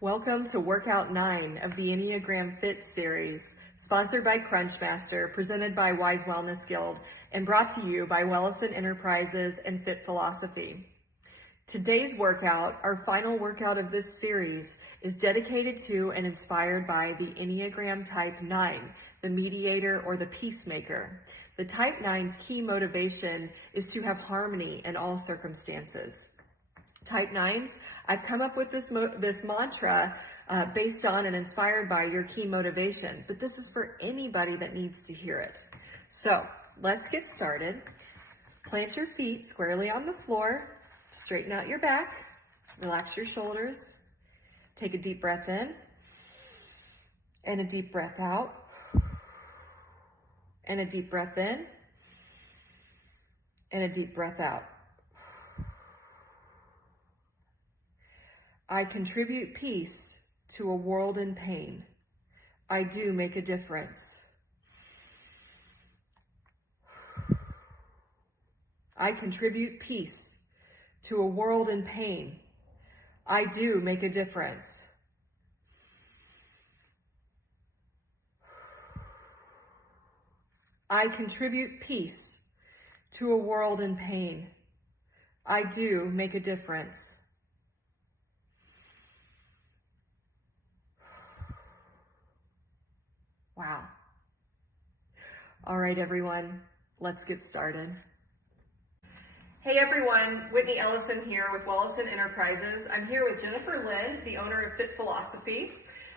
Welcome to Workout 9 of the Enneagram Fit series, sponsored by Crunchmaster, presented by Wise Wellness Guild, and brought to you by Wellison Enterprises and Fit Philosophy. Today's workout, our final workout of this series, is dedicated to and inspired by the Enneagram Type 9, the mediator or the peacemaker. The Type 9's key motivation is to have harmony in all circumstances. Type 9s, I've come up with this mantra based on and inspired by your key motivation, but this is for anybody that needs to hear it. So let's get started. Plant your feet squarely on the floor, straighten out your back, relax your shoulders, take a deep breath in, and a deep breath out, and a deep breath in, and a deep breath out. I contribute peace to a world in pain. I do make a difference. I contribute peace to a world in pain. I do make a difference. I contribute peace to a world in pain. I do make a difference. Wow. All right, everyone, let's get started. Hey everyone, Whitney Ellison here with Wellison Enterprises. I'm here with Jennifer Lynn, the owner of Fit Philosophy.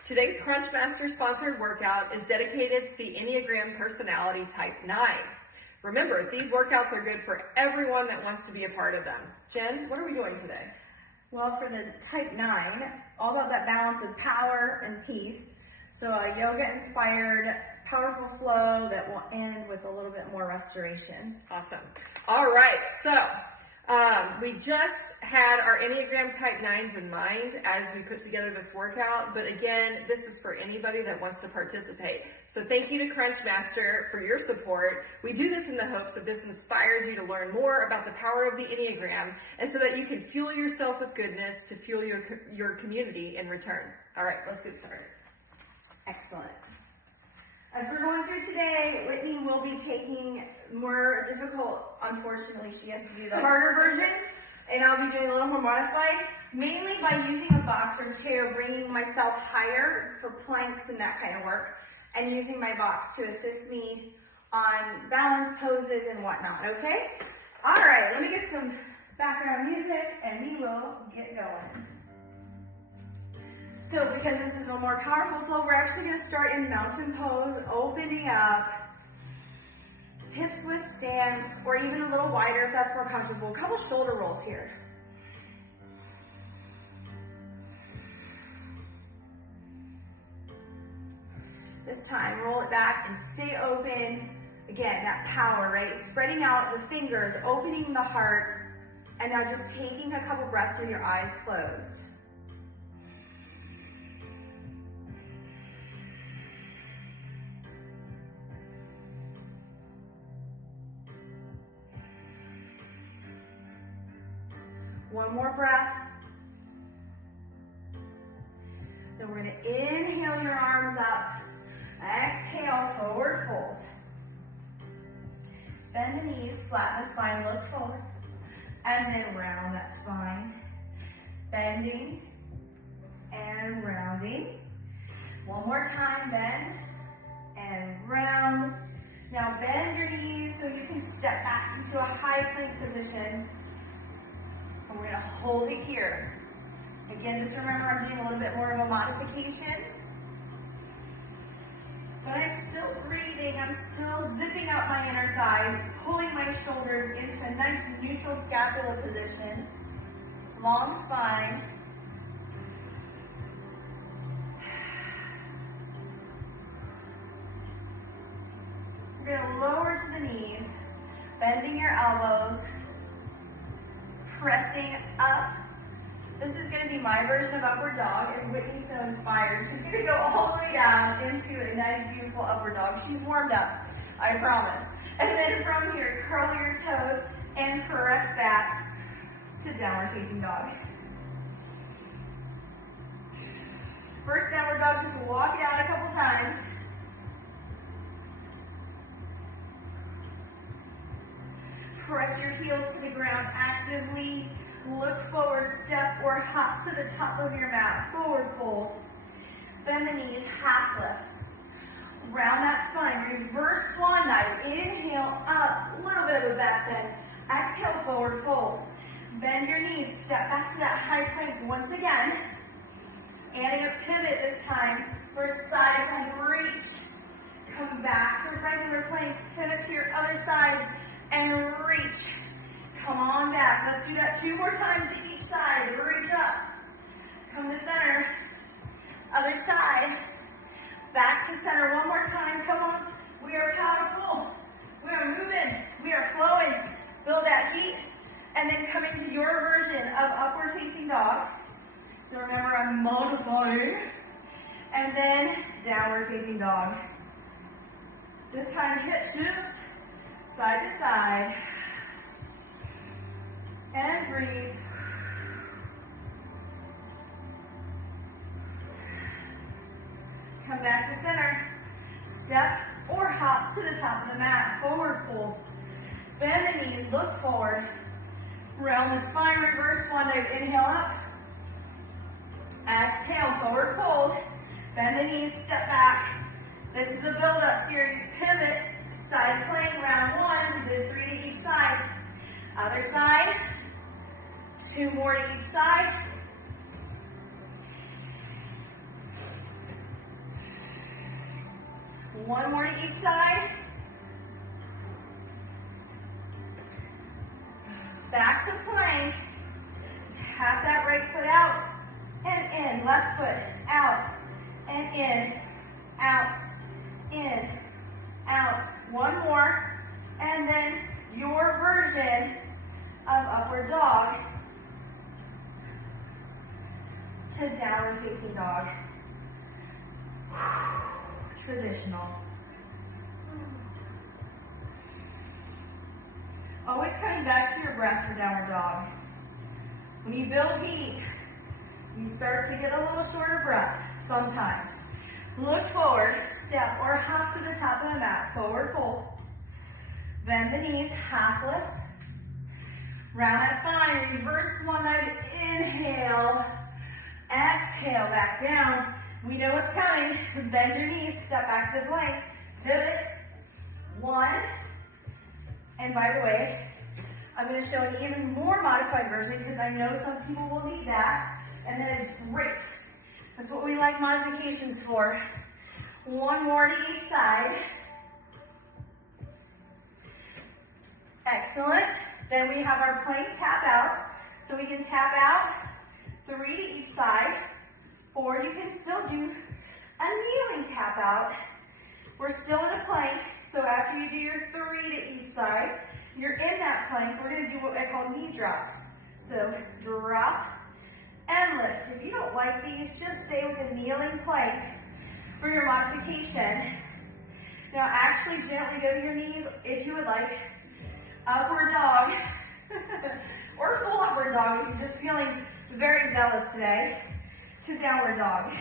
Today's Crunchmaster sponsored workout is dedicated to the Enneagram personality type 9. Remember, these workouts are good for everyone that wants to be a part of them. Jen, what are we doing today? Well, for the type 9, all about that balance of power and peace. So a yoga-inspired, powerful flow that will end with a little bit more restoration. Awesome. All right, so we just had our Enneagram Type 9s in mind as we put together this workout, but again, this is for anybody that wants to participate. So thank you to Crunchmaster for your support. We do this in the hopes that this inspires you to learn more about the power of the Enneagram and so that you can fuel yourself with goodness to fuel your community in return. All right, let's get started. Excellent. As we're going through today, Whitney will be taking more difficult, unfortunately, she has to do the harder version, and I'll be doing a little more modified, mainly by using a box or chair, bringing myself higher for planks and that kind of work, and using my box to assist me on balance poses and whatnot, okay? All right, let me get some background music, and we will get going. So because this is a more powerful flow, we're actually going to start in mountain pose, opening up, hips width stance, or even a little wider if that's more comfortable. A couple shoulder rolls here. This time, roll it back and stay open. Again, that power, right? Spreading out the fingers, opening the heart, and now just taking a couple breaths with your eyes closed. One more breath. Then we're going to inhale your arms up. Exhale, forward fold. Bend the knees, flatten the spine, look forward. And then round that spine. Bending and rounding. One more time, bend and round. Now bend your knees so you can step back into a high plank position. And we're going to hold it here. Again, just remember I'm doing a little bit more of a modification. But I'm still breathing. I'm still zipping up my inner thighs, pulling my shoulders into a nice neutral scapula position. Long spine. We're going to lower to the knees, bending your elbows. Pressing up. This is going to be my version of upward dog, and Whitney's so inspired. She's going to go all the way down into a nice, beautiful upward dog. She's warmed up, I promise. And then from here, curl your toes and press back to downward facing dog. First downward dog, just walk it out a couple times. Press your heels to the ground actively. Look forward, step or hop to the top of your mat. Forward fold. Bend the knees, half lift. Round that spine, reverse swan dive. Inhale up, a little bit of a back bend. Exhale, forward fold. Bend your knees, step back to that high plank once again. Adding a pivot this time for side plank reach. Come back to regular plank, pivot to your other side and reach. Come on back. Let's do that 2 more times each side. Reach up. Come to center. Other side. Back to center 1 more time. Come on. We are powerful. We are moving. We are flowing. Build that heat. And then come into your version of upward facing dog. So remember, I'm modifying. And then downward facing dog. This time hip shift. Side to side. And breathe. Come back to center. Step or hop to the top of the mat. Forward fold. Bend the knees, look forward. Round the spine, reverse swan dive. Inhale up. Exhale, forward fold. Bend the knees, step back. This is the build-up series. Pivot, side plank, round 1. We did 3 to each side. Other side. 2 more to each side. One more to each side. Back to plank. Tap that right foot out and in. Left foot out and in. Out, in, out. One more. And then your version of upward dog to downward facing dog. Traditional. Always coming back to your breath for downward dog. When you build heat, you start to get a little shorter breath sometimes. Look forward, step or hop to the top of the mat. Forward fold. Bend the knees, half lift. Round that spine, reverse swan dive. Inhale. Exhale, back down. We know what's coming. Bend your knees, step back to plank. Pivot. 1. And by the way, I'm going to show an even more modified version because I know some people will need that. And that is great. That's what we like modifications for. 1 more to each side. Excellent. Then we have our plank tap outs. So we can tap out 3 to each side. Or you can still do a kneeling tap out. We're still in a plank, so after you do your 3 to each side, you're in that plank. We're going to do what I call knee drops. So drop and lift. If you don't like these, just stay with a kneeling plank for your modification. Now actually gently go to your knees if you would like. Upward dog or full upward dog if you're just feeling very zealous today. To downward dog.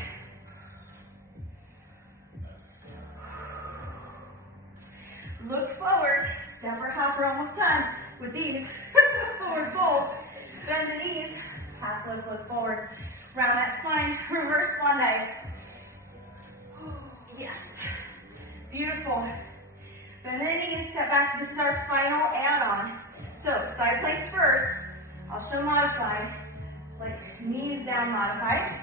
Look forward, step or hop, we're almost done with these. Forward fold, bend the knees, half lift, look forward. Round that spine, reverse swan dive. Yes, beautiful. Bend the knees, step back, this is our final add-on. So, side planks first, also modified, like knees down modified.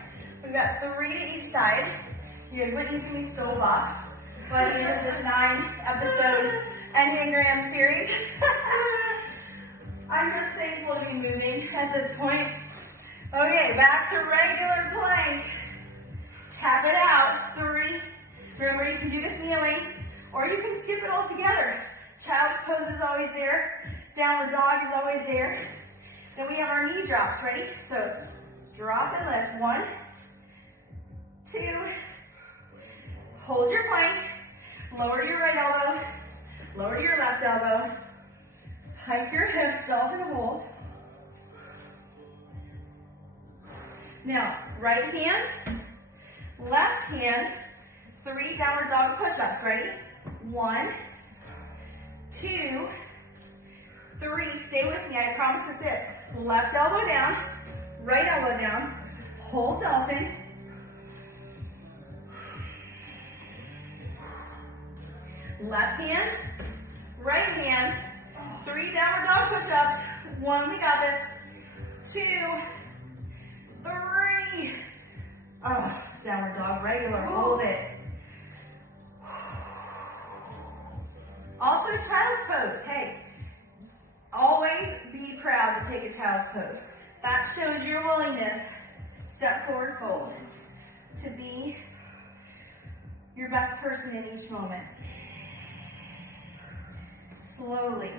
We've got 3 to each side. You guys witnessed me stove off by the end of this 9-episode Enneagram series. I'm just thankful to be moving at this point. Okay, back to regular plank. Tap it out. 3. Remember, you can do this kneeling, or you can skip it all together. Child's pose is always there. Downward dog is always there. Then we have our knee drops, ready? So it's drop and lift. 1, 2, hold your plank, lower your right elbow, lower your left elbow, hike your hips, dolphin hold. Now, right hand Left hand, 3 downward dog push-ups. Ready? 1, 2, 3. Stay with me. I promise to sit. Left elbow down, right elbow down. Hold dolphin. Left hand, right hand. 3 downward dog push-ups. 1, we got this. 2, 3. Oh, downward dog, regular, hold it. Also child's pose. Hey, always be proud to take a child's pose. That shows your willingness, step forward, fold, to be your best person in each moment. Slowly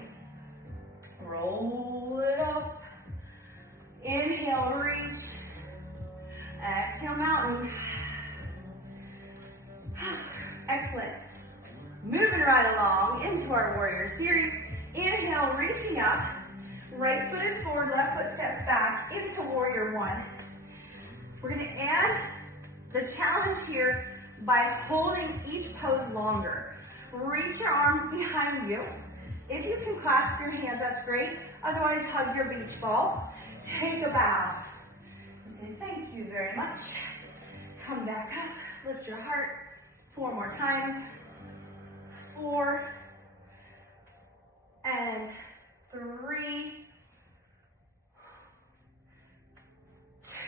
roll it up. Inhale, reach. Exhale, mountain. Excellent. Moving right along into our warrior series. Inhale, reaching up. Right foot is forward, left foot steps back into warrior one. We're going to end the challenge here by holding each pose longer. Reach your arms behind you. If you can clasp your hands, that's great. Otherwise, hug your beach ball. Take a bow. And say thank you very much. Come back up. Lift your heart. 4 more times. 4 and 3,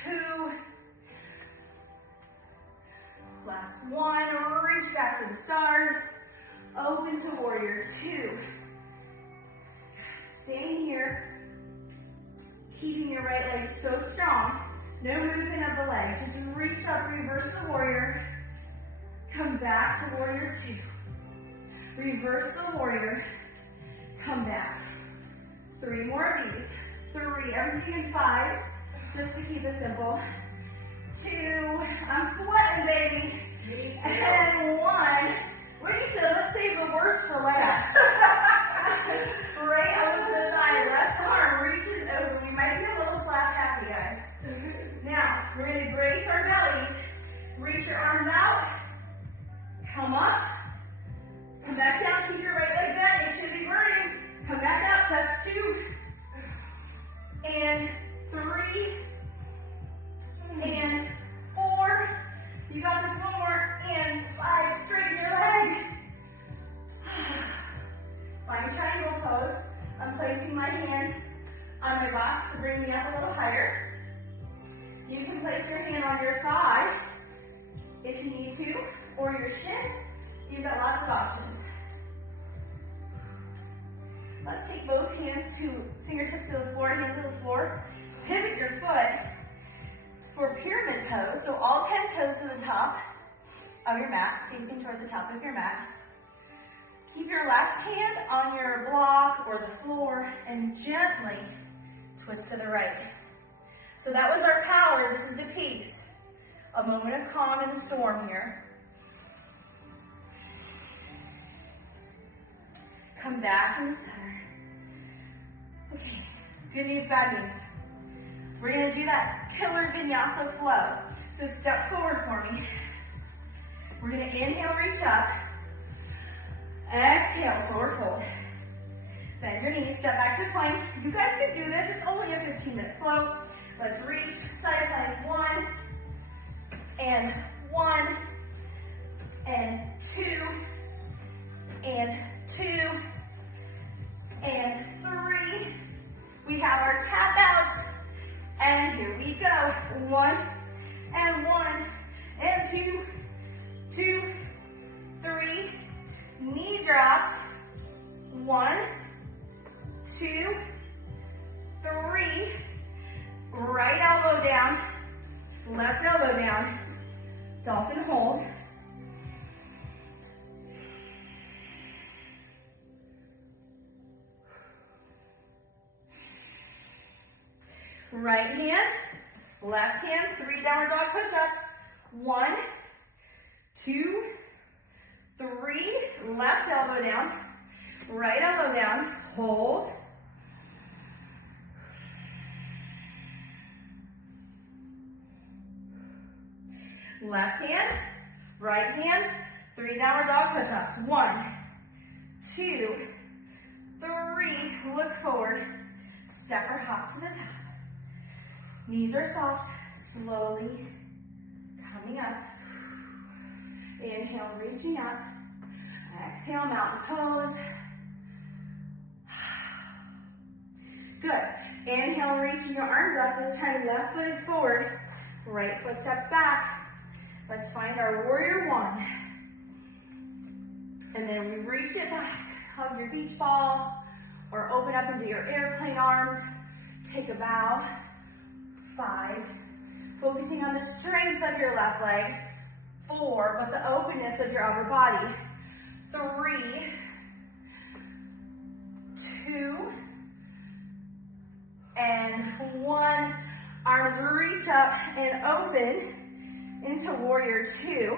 2. Last one. Reach back to the stars. Open to warrior 2. Staying here, keeping your right leg so strong. No movement of the leg. Just reach up, reverse the warrior. Come back to warrior 2. Reverse the warrior. Come back. 3 more of these. 3, everything in 5s, just to keep it simple. 2, I'm sweating, baby. And 1. What do you say? Let's save the worst for last. Right elbow to the thigh, left arm reaches over. We might be a little slap happy, guys. Now, we're going to brace our bellies. Reach your arms out. Come up. Come back down. Keep your right leg bent. It should be burning. Come back up. That's 2. And 3. And 4. You got this. 1 more. And 5. Straighten your leg. Find triangle pose. I'm placing my hand on my box to bring me up a little higher. You can place your hand on your thigh if you need to, or your shin. You've got lots of options. Let's take both hands to fingertips to the floor, hands to the floor. Pivot your foot for pyramid pose. So all 10 toes to the top of your mat, facing toward the top of your mat. Keep your left hand on your block or the floor and gently twist to the right. So that was our power. This is the peace. A moment of calm in the storm here. Come back in the center. Okay, good news, bad news. We're going to do that killer vinyasa flow. So step forward for me. We're going to inhale, reach up. Exhale, forward fold. Bend your knees, step back to plank. You guys can do this. It's only a 15-minute flow. Let's reach, side plank, 1, and 1, and 2, and 2, and 3. We have our tap outs, and here we go. 1, and 1, and 2, 2, 3. Knee drops. 1, 2, 3. Right elbow down. Left elbow down. Dolphin hold. Right hand, left hand, 3 downward dog push-ups. 1, 2, 3, left elbow down, right elbow down, hold. Left hand, right hand, 3 downward dog push-ups. 1, 2, 3. Look forward. Step or hop to the top. Knees are soft, slowly coming up. Inhale, reaching up. Exhale, mountain pose. Good. Inhale, reaching your arms up. This time, left foot is forward. Right foot steps back. Let's find our warrior 1. And then we reach it back. Hug your beach ball or open up into your airplane arms. Take a bow. 5. Focusing on the strength of your left leg. 4, but the openness of your upper body. 3, 2, and 1. Arms reach up and open into warrior 2.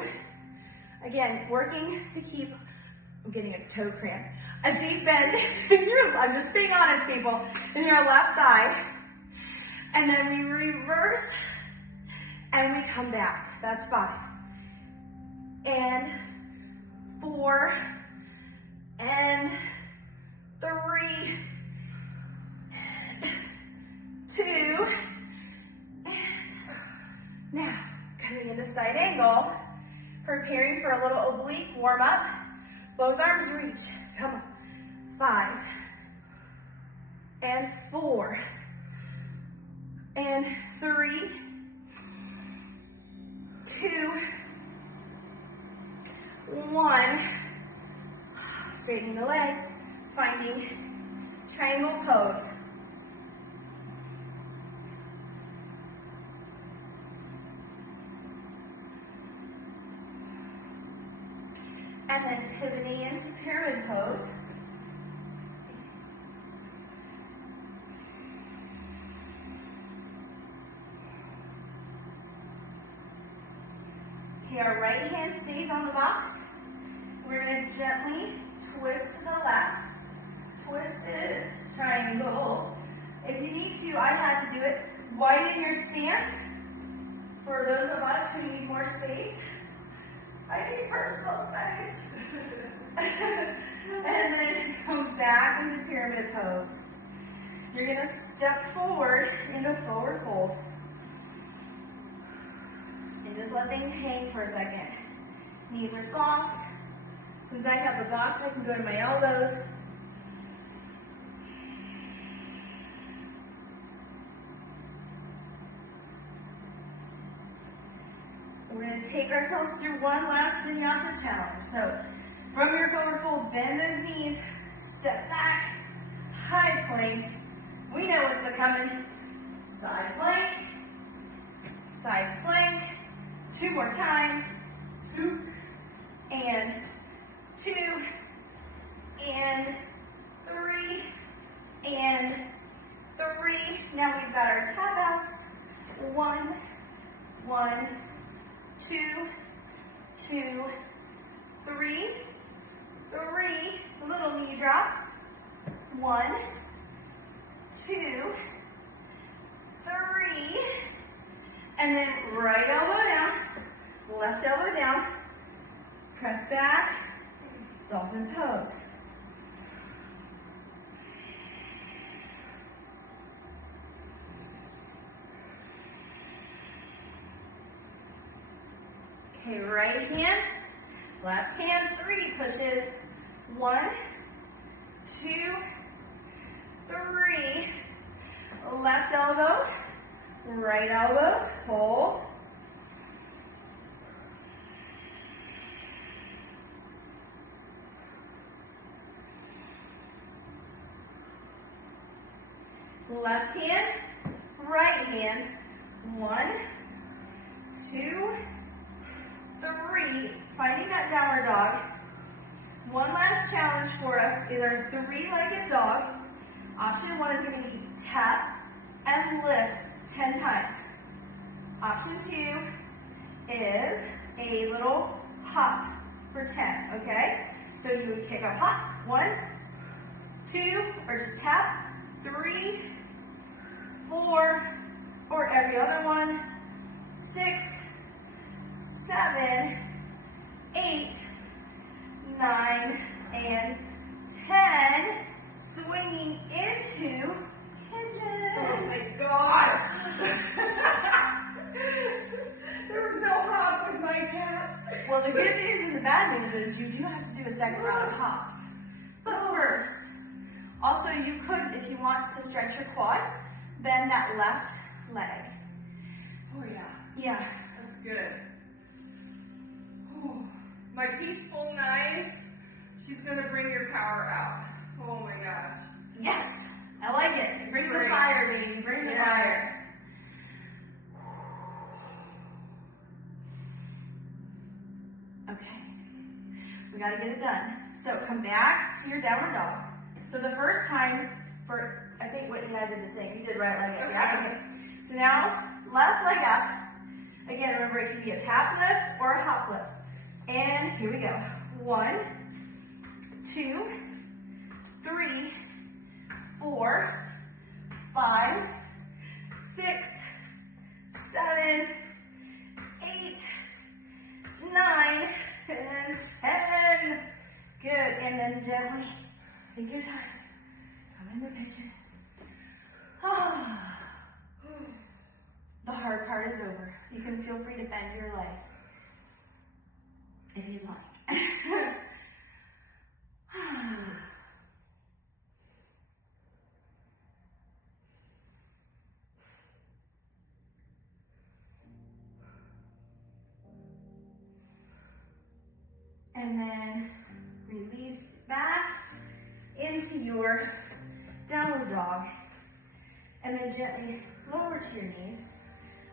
Again, working to keep, I'm getting a toe cramp, a deep bend in your, I'm just being honest, people, in your left thigh. And then we reverse and we come back. That's 5. And 4, and 3, and 2, now coming into side angle, preparing for a little oblique warm up. Both arms reach. Come on. 5, and 4, and 3, 2, 1. Straightening the legs, finding triangle pose. And then pivoting into pyramid pose. Okay, our right hand stays on the box. We're going to gently twist to the left. Twisted triangle. If you need to, I had to do it. Widen your stance. For those of us who need more space, I need personal space. And then come back into pyramid pose. You're going to step forward into forward fold. And just let things hang for a second. Knees are soft. Since I have the box, I can go to my elbows. We're going to take ourselves through one last vinyasa challenge. So, from your forward fold, bend those knees, step back, high plank. We know what's a-coming. Side plank. 2 more times. 2, and 2, and 3, and 3. Now we've got our tap outs. 1, 1, 2, 2, 3, 3. Little knee drops. 1, 2, 3. And then right elbow down, left elbow down. Press back, dolphin pose. Okay, right hand, left hand, 3 pushes. 1, 2, 3. Left elbow, right elbow, hold. Left hand, right hand. 1, 2, 3. Finding that downward dog. One last challenge for us is our 3-legged dog. Option 1 is going to be tap and lift 10 times. Option 2 is a little hop for 10, okay? So you would kick up hop. 1, 2, or just tap. 3, 4, or every other one. 6, 7, 8, 9, and 10. Swinging into pigeon. Oh my God. There was no hop with my cats. Well, the good news and the bad news is you do have to do a second round of hops. But first, also you could, if you want to stretch your quad, bend that left leg. Oh yeah, Yeah. that's good. Ooh. My peaceful 9s, she's gonna bring your power out. Oh my gosh. Yes, I like it. Bring the great. fire, baby. Bring the Yes. fire. Okay, we gotta get it done. So come back to your downward dog. So the first time, I think Whitney and I did the same. You did right leg up, yeah? Okay. So now, left leg up. Again, remember it can be a tap lift or a hop lift. And here we go. 1, 2, 3, 4, 5, 6, 7, 8, 9, and 10. Good. And then gently take your time. Come in the pigeon. The hard part is over. You can feel free to bend your leg if you'd like. And then release back into your downward dog. And then gently lower to your knees.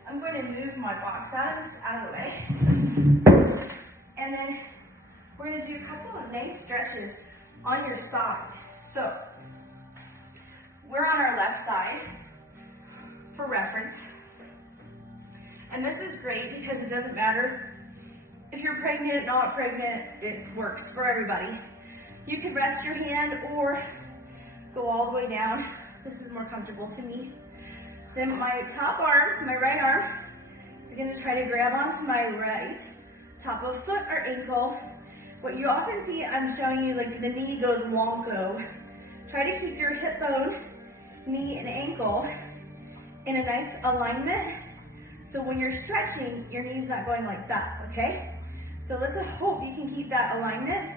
I'm going to move my box out of the way. And then we're going to do a couple of nice stretches on your side. So we're on our left side for reference. And this is great because it doesn't matter if you're pregnant, not pregnant, it works for everybody. You can rest your hand or go all the way down. This is more comfortable to me. Then my top arm, my right arm, is gonna try to grab onto my right top of foot or ankle. What you often see, I'm showing you like the knee goes wonko. Try to keep your hip bone, knee, and ankle in a nice alignment. So when you're stretching, your knee's not going like that, okay? So let's hope you can keep that alignment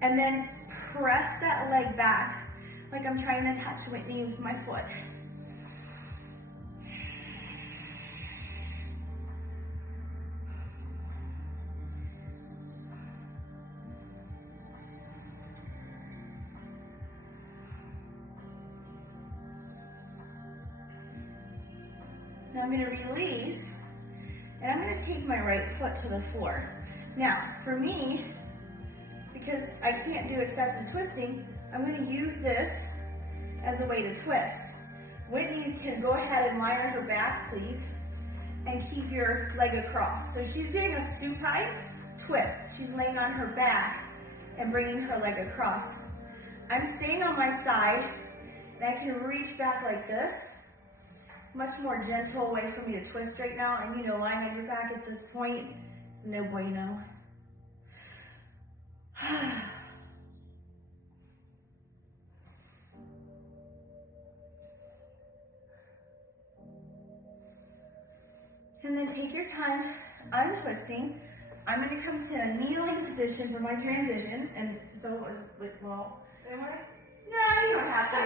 and then press that leg back like I'm trying to touch Whitney with my foot. Now I'm going to release, and I'm going to take my right foot to the floor. Now, for me, because I can't do excessive twisting, I'm going to use this as a way to twist. Whitney can go ahead and lie on her back, please, and keep your leg across. So she's doing a supine twist. She's laying on her back and bringing her leg across. I'm staying on my side, and I can reach back like this. Much more gentle way for me to twist right now. And you know, lying on your back at this point is no bueno. And then take your time, untwisting. I'm going to come to a kneeling position for my transition. And so, well, am I? No, you don't have to.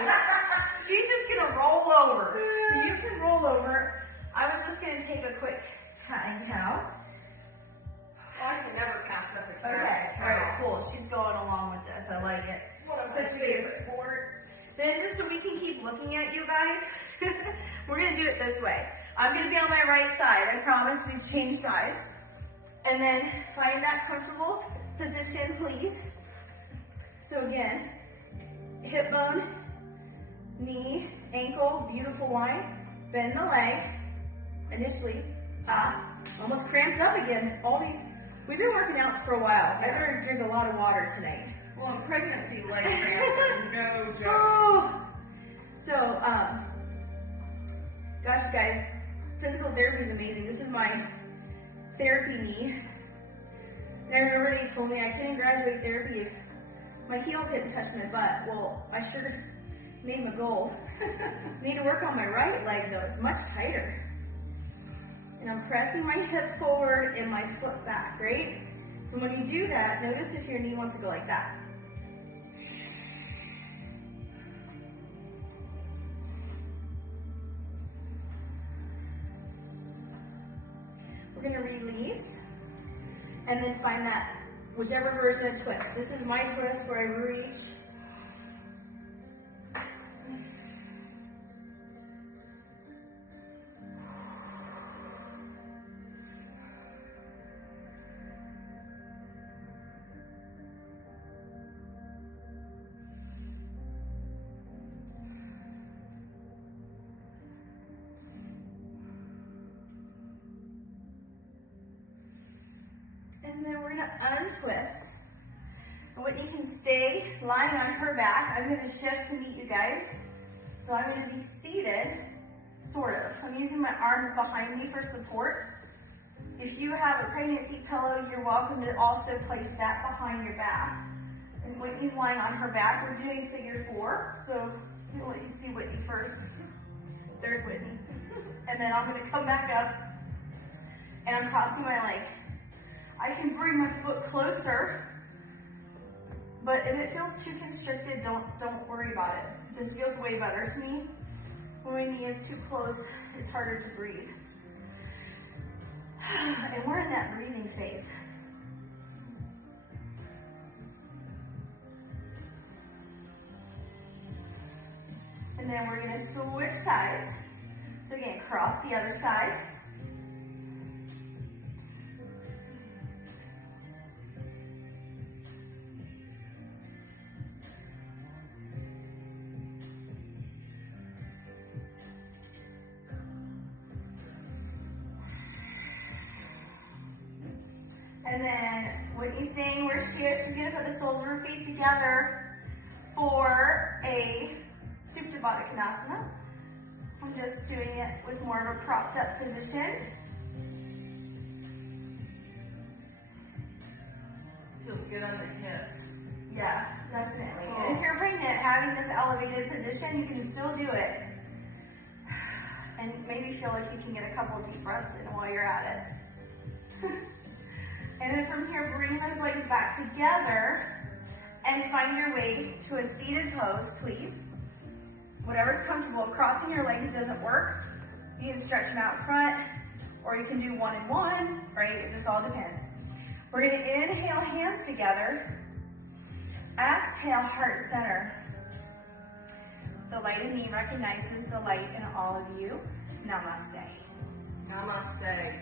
She's just going to roll over. So you can roll over. I was just going to take a quick cat and cow. I can never pass up a cat. Okay, all right, cool. She's going along with this. I like it. Such a good sport. Then just so we can keep looking at you guys, we're going to do it this way. I'm going to be on my right side. I promise we've changed sides. And then find that comfortable position, please. So again, hip bone, knee, ankle, beautiful line. Bend the leg. Initially, almost cramped up again. We've been working out for a while. I better drink a lot of water tonight. Well, in pregnancy, leg cramps are no joke. Oh. So, gosh, guys, physical therapy is amazing. This is my therapy knee. And I remember they told me I couldn't graduate therapy if my heel couldn't touch my butt. Well, I sure made my goal. I need to work on my right leg though, it's much tighter. And I'm pressing my hip forward and my foot back, right? So when you do that, notice if your knee wants to go like that. We're gonna release and then find that whichever version of twist. This is my twist where I reach. And then we're gonna untwist. And Whitney can stay lying on her back. I'm gonna shift to meet you guys. So I'm gonna be seated, sort of. I'm using my arms behind me for support. If you have a pregnancy pillow, you're welcome to also place that behind your back. And Whitney's lying on her back. We're doing figure 4. So I'll let you see Whitney first. There's Whitney. And then I'm gonna come back up and I'm crossing my leg. I can bring my foot closer, but if it feels too constricted, don't worry about it. This feels way better to me. When my knee is too close, it's harder to breathe. And we're in that breathing phase. And then we're gonna switch sides. So again, cross the other side. And then Whitney's staying where she is. She's gonna put the soles of her feet together for a Supta Baddha Konasana. I'm just doing it with more of a propped up position. Feels good on the hips. Yeah, definitely. Cool. And if you're pregnant, having this elevated position, you can still do it. And maybe feel like you can get a couple deep breaths in while you're at it. And then from here, bring those legs back together and find your way to a seated pose, please. Whatever's comfortable. If crossing your legs doesn't work, you can stretch them out front, or you can do one and one, right? It just all depends. We're gonna inhale, hands together. Exhale, heart center. The light in me recognizes the light in all of you. Namaste. Namaste.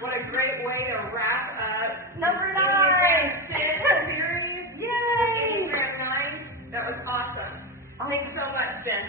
What a great way to wrap up Number this 9 Enneagram Fit series. Yay! Enneagram 9. That was awesome. Thanks so much, Jen.